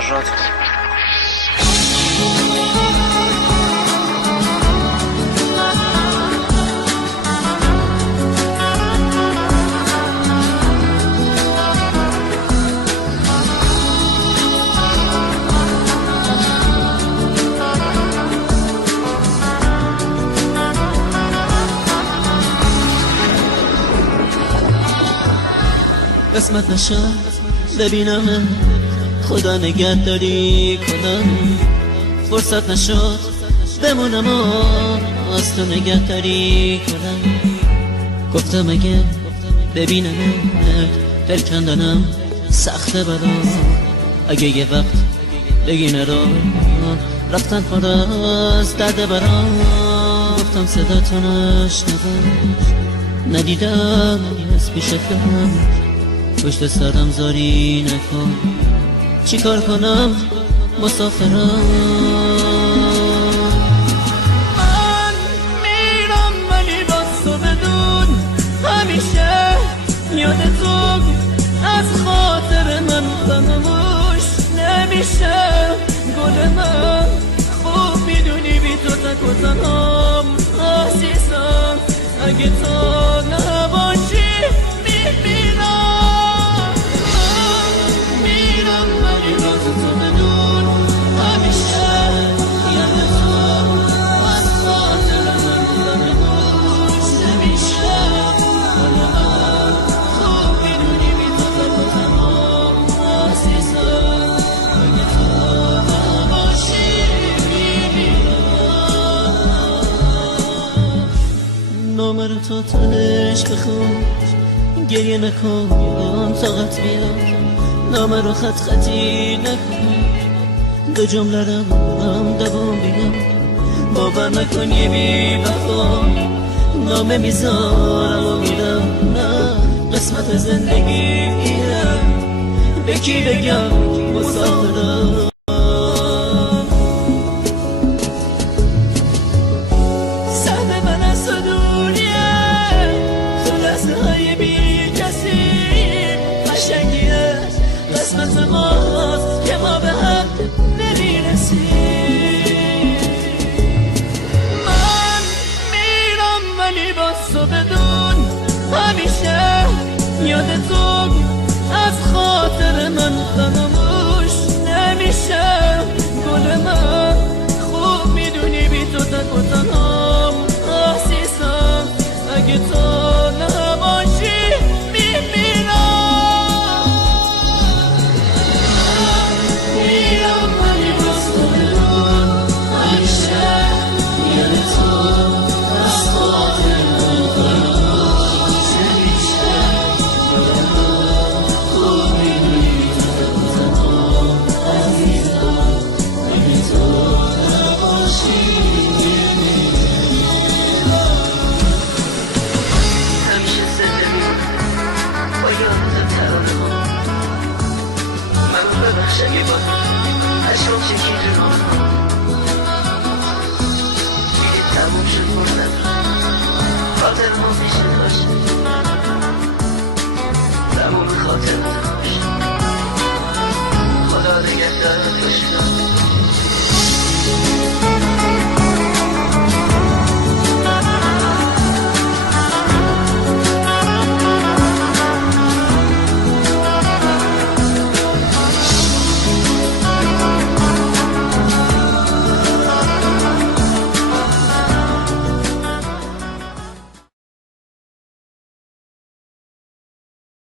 فراد. قسمت نشد ببینم خدا نگهداری کنم، فرصت نشد بمونم و از تو نگهداری کنم. گفتم اگه ببینم دل کندنم سخته برام، اگه یه وقت بگینه رو رفتن پر از درد برام. گفتم صدا تو نشنوم، ندیدم از پیشتم، پشت سرم زاری نکن، چی کار کنم مسافرم. من میرم ولی باز تو بدون، همیشه یاد تو از خاطر من فراموش نمیشه. گل من خوب میدونی بی تو تک و تنهام عزیزم، اگه تو نباشی میمیرم. نامه رو تا تنش بخون، گریه نکن طاقت بیار، نامه رو خط خطی نکن، دو جمله رو هم دوام بیار. باور نکن یه بی وفا نامه میذارم و میرم، نه قسمت زندگیه به کی بگم مسافرم. قسمت ماست که ما به هم نمیرسیم. من میرم ولی باز تو بدون، همیشه یاد تو از خاطر من فراموش نمیشه. گل من خوب میدونی بی تو تک و تنهام عزیزم، اگه تو نباشی میمیرم. شبیه با عشقم چکیده رو دیدی تموم شد فرصت خاطر ما پیش باشه.